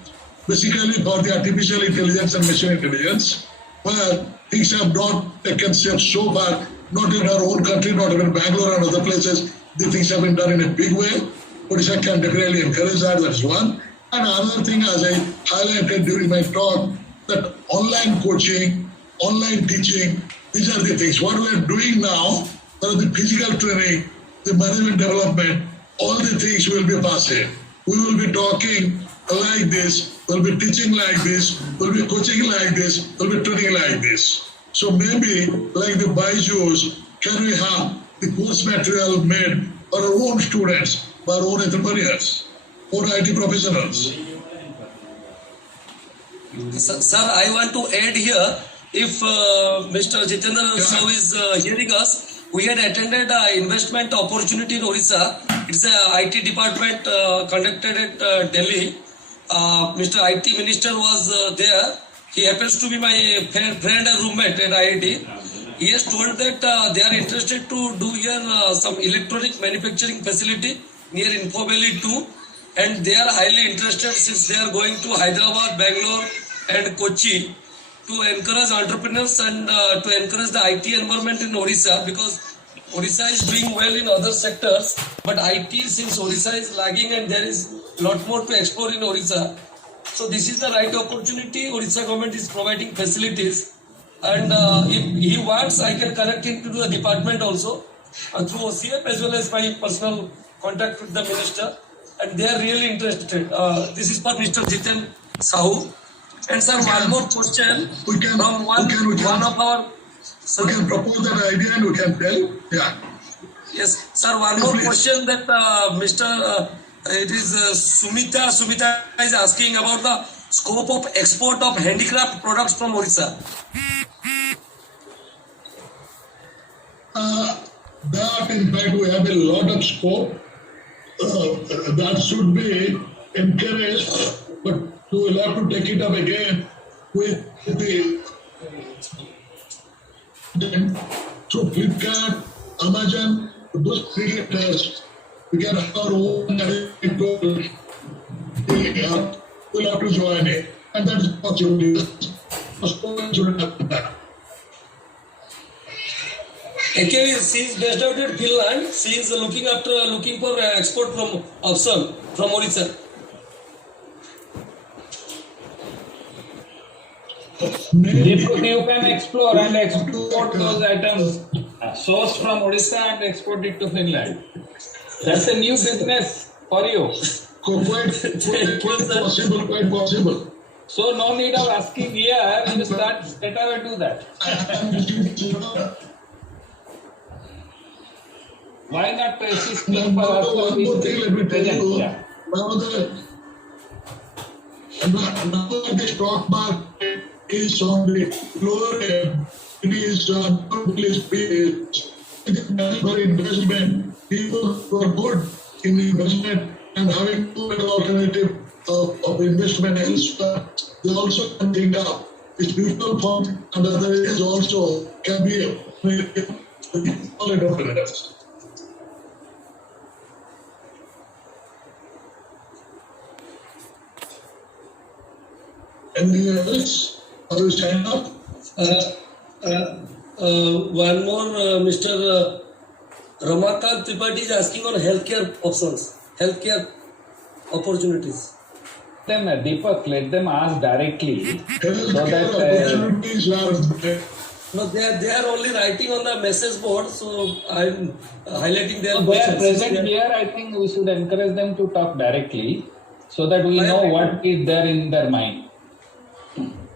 basically for the artificial intelligence and machine intelligence, where things have not taken steps so far, not in our own country, not even Bangalore and other places. The things have been done in a big way. Odisha can definitely encourage that, that's one. And another thing, as I highlighted during my talk, that online coaching, online teaching, these are the things. What we are doing now, the physical training, the management development, all the things will be passing. We will be talking like this, we'll be teaching like this, we'll be coaching like this, we'll be training like this. So maybe like the Byju's, can we have the course material made for our own students, for our own entrepreneurs, for IT professionals? Sir, I want to add here, if Mr. Jitendra Sahu is hearing us, we had attended an investment opportunity in Odisha. It's a IT department conducted at Delhi. Mr. IT Minister was there. He happens to be my friend and roommate at IIT. He has told that they are interested to do here some electronic manufacturing facility near Info Valley too. And they are highly interested since they are going to Hyderabad, Bangalore and Kochi to encourage entrepreneurs and to encourage the IT environment in Odisha, because Odisha is doing well in other sectors, but IT, since Odisha is lagging and there is a lot more to explore in Odisha. So this is the right opportunity. Odisha government is providing facilities, and if he wants, I can connect him to the department also through OCF as well as my personal contact with the minister, and they are really interested. This is for Mr. Jiten Sahu. And sir, one more question from one of our. We can propose that idea and we can tell. Yeah. Yes, sir. One more question that it is Sumita. Sumita is asking about the scope of export of handicraft products from Odisha. That in fact we have a lot of scope that should be encouraged, but we will have to take it up again with the through Flipkart, Amazon, those creators. We can have our own we'll have to join it, and that is possible. Actually, she is based out in Finland. She is looking for export from option from Odisha. You can explore and export those items sourced from Odisha and export it to Finland. That's a new business for you. Quite possible. So no need of asking here, you start straight away do that. Why not assist me for us to one more thing, let me tell you. Yeah. Now the stock market is on the lower end. It is on for investment. People who are good in investment and having good alternative of investment elsewhere, they also can think up. It's mutual fund and other areas also can be a solid alternatives. Anything else? Are you stand up? One more, Mr. Ramakant Tripathi is asking on healthcare options, healthcare opportunities. Deepak, let them ask directly. Healthcare opportunities are there. No, they are only writing on the message board, so I'm highlighting their They are questions. present here. I think we should encourage them to talk directly so that we know what is there in their mind.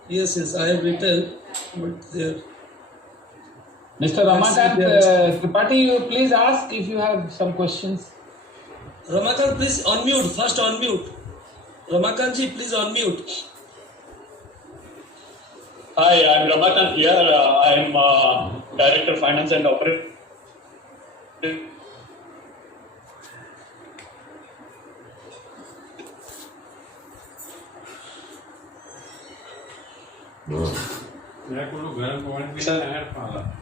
Yes, I have written, but there. Mr. Ramakant Tripathi, you please ask if you have some questions. Ramakant, please unmute. First unmute. Ramakantji, please unmute. Hi, I'm Ramakant here. I'm Director Finance and Operations.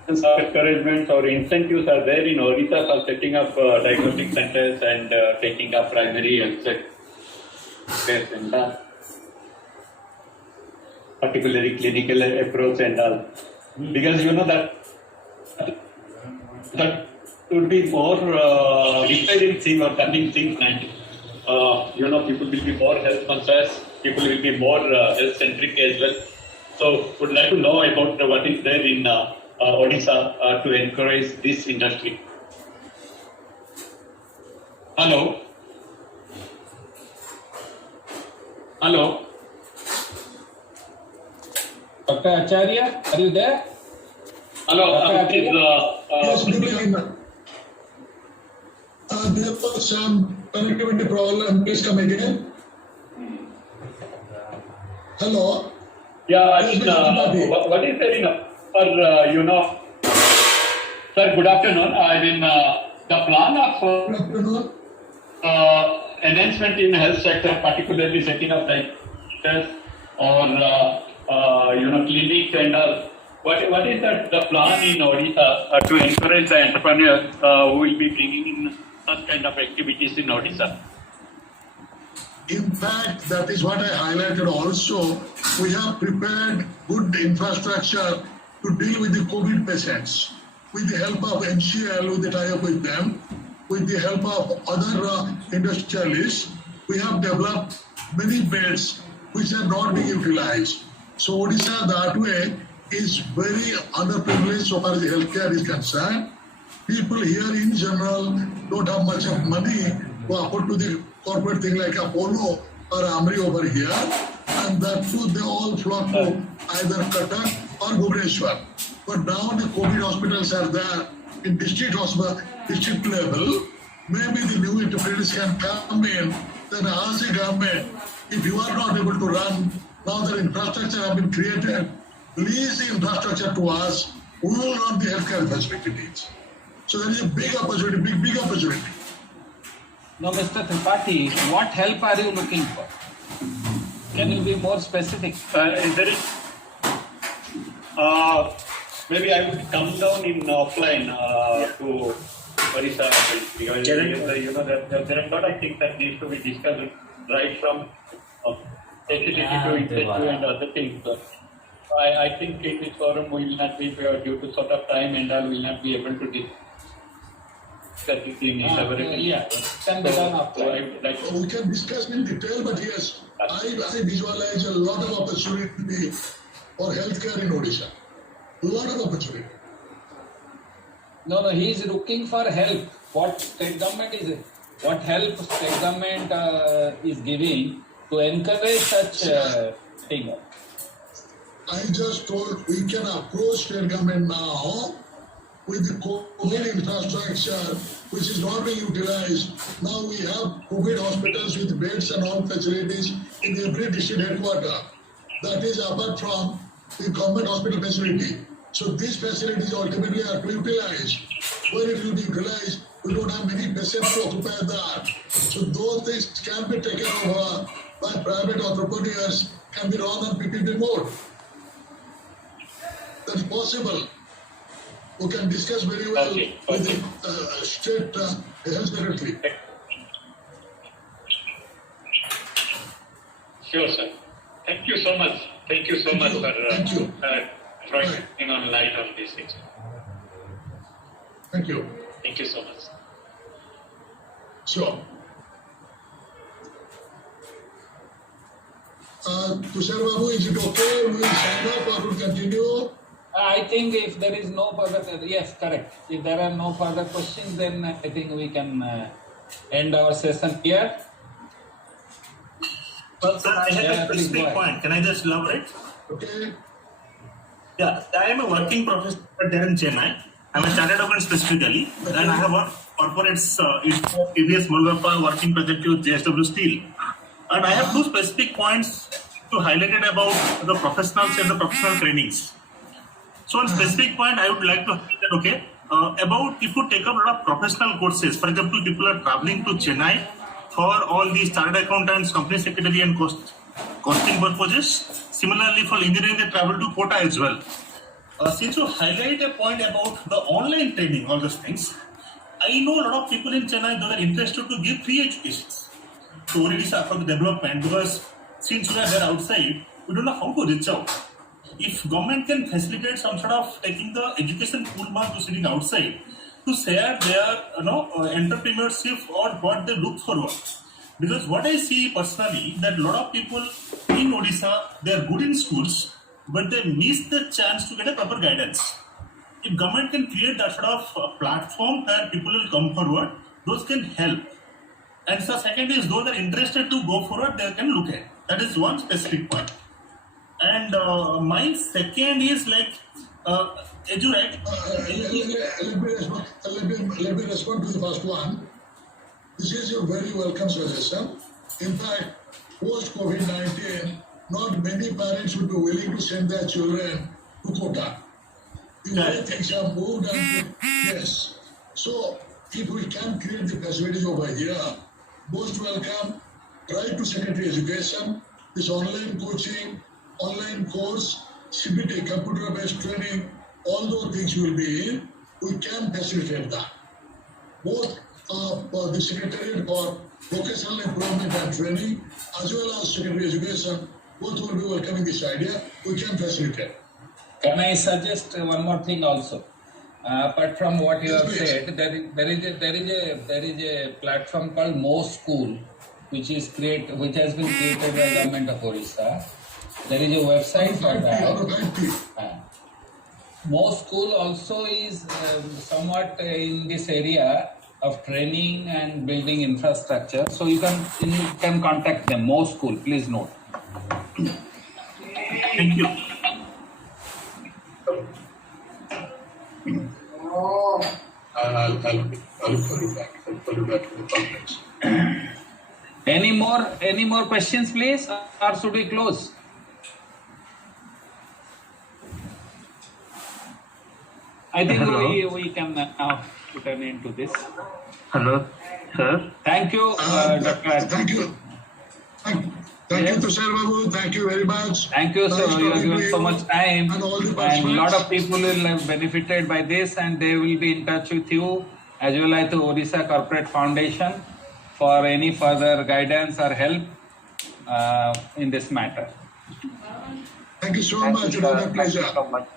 Encouragements or incentives are there in Odisha for setting up diagnostic centers and taking up primary health care center, particularly clinical approach and all. Because you know that would be more repairing thing or turning things, and people will be more health conscious, people will be more health centric as well. So, would like to know about what is there in Odisha to encourage this industry. Hello? Hello? Dr. Acharya, are you there? Hello? Yes, there was some connectivity problem. Please come again. Hello? Yeah, what is there in sir, good afternoon. I mean, the plan of enhancement in health sector, particularly setting up centers or clinics and all. What is the plan in Odisha to encourage the entrepreneurs who will be bringing in such kind of activities in Odisha? In fact, that is what I highlighted also. We have prepared good infrastructure to deal with the COVID patients. With the help of MCL, with the tie-up with them, with the help of other industrialists, we have developed many beds which are not being utilized. So Odisha that way is very underprivileged so far as the healthcare is concerned. People here in general don't have much of money to afford to the corporate thing like Apollo or Amri over here, and that too they all flock to either Cuttack or Bhubaneswar. But now the COVID hospitals are there in district hospital, district level. Maybe the new enterprises can come in. Then as a government, if you are not able to run, now that infrastructure have been created, lease the infrastructure to us. We will run the healthcare facility needs. So there is a big opportunity, big opportunity. Now, Mr. Tripathi, what help are you looking for? Can you be more specific? There is, maybe I would come down in offline to Odisha because you know that there are a lot of things that need to be discussed right from facility to incentive and other things. I think in this forum we will not be due to sort of time and all will not be able to discuss it in elaborate. Yeah, can be done offline. We can discuss in detail, but yes, I visualize a lot of opportunity for healthcare in Odisha. A lot of opportunity. No, he is looking for help. What state government is it? What help state government is giving to encourage such thing? I just told we can approach state government now with the COVID infrastructure which is not being utilized. Now we have COVID hospitals with beds and all facilities in every district headquarters. That is apart from the government hospital facility. So these facilities ultimately are to be utilized. When it will be utilized, we don't have many patients to occupy that. So those things can be taken over by private entrepreneurs, can be run on PPP mode. That's possible. We can discuss very well with the state health secretary. Sure, sir. Thank you so much. Thank you so much for throwing on light on these things. Thank you. Thank you so much. Sure. Tushar Babu, is it okay? We will sign up or will continue? I think if there is no further, yes, correct. If there are no further questions, then I think we can end our session here. Well, sir, I have a specific point. Can I just elaborate? Okay. Yeah, I am a working professor there in Chennai. I am a chartered accountant specifically, and I have worked corporates previous Mulgappa working project with JSW Steel. And I have two specific points to highlight it about the professionals and the professional trainings. So on specific point, I would like to highlight about if you take up a lot of professional courses. For example, people are traveling to Chennai for all these chartered accountants, company secretary and costing purposes. Similarly, for engineering, they travel to Kota as well. Since you highlight a point about the online training, all those things, I know a lot of people in Chennai that are interested to give free educations to Odisha for the development, because since we are there outside, we don't know how to reach out. If government can facilitate some sort of taking the education pool to sitting outside to share their entrepreneurship or what they look forward. Because what I see personally, that a lot of people in Odisha, they are good in schools, but they miss the chance to get a proper guidance. If government can create that sort of platform where people will come forward, those can help. And so second is those that are interested to go forward, they can look at. That is one specific point. And my second is like, as you write, let me respond to the first one. This is a very welcome suggestion. In fact, post-COVID-19, not many parents would be willing to send their children to Kota. The way things have moved, and yes. So, if we can create the facilities over here, most welcome, right to secondary education, this online coaching, online course, CBT, computer-based training, all those things will be in. We can facilitate that. Both the Secretariat for vocational improvement and training, as well as secondary education, both will be welcoming this idea. We can facilitate. Can I suggest one more thing also? Apart from what you have Yes, said, there is a platform called Mo School, which has been created by Government of Odisha. There is a website for that. Mo School also is somewhat in this area of training and building infrastructure. So you can contact them. Mo School, please note. Thank you. I'll call you back to the conference. Any more questions, please, or should we close? I think we can now put an end to this. Hello, sir. Thank you, Dr. Thank you. Thank you, Tushar Babu. Thank you very much. Thank you, sir. Nice You have talking given to so you much time, and all the and a participants. lot of people will have benefited by this, and they will be in touch with you as well as the Odisha Corporate Foundation for any further guidance or help in this matter. Thank you so much. It was a pleasure. Thank you so much.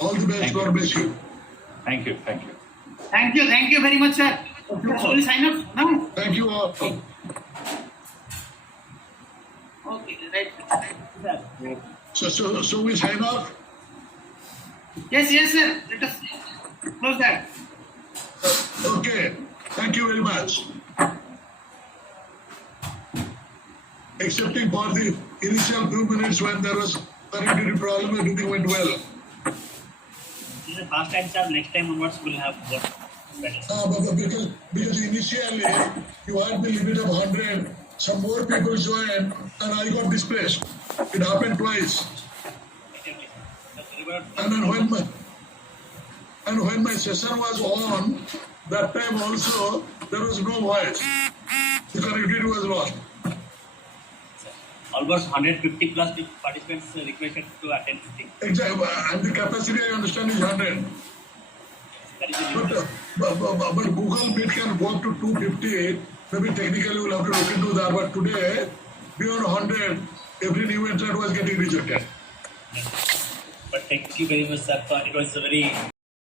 All the best. God bless you. Thank you. Thank you very much, sir. So will sign up now? Thank you all. Okay, right. Sir. So we sign off. Yes, sir. Let us close that. Okay. Thank you very much. Excepting for the initial few minutes when there was connectivity problem, everything went well. This is the first time, sir. Next time onwards, we'll have what better. Because initially you had the limit of 100, some more people joined, and I got displaced. It happened twice. And then when my session was on, that time also there was no voice. The connectivity was lost. Almost 150 plus participants requested to attend this thing. Exactly, and the capacity I understand is 100. That is the But Google Meet can go up to 250. Maybe technically we'll have to look into that. But today, beyond 100, every new entrant was getting rejected. But thank you very much, sir. It was a very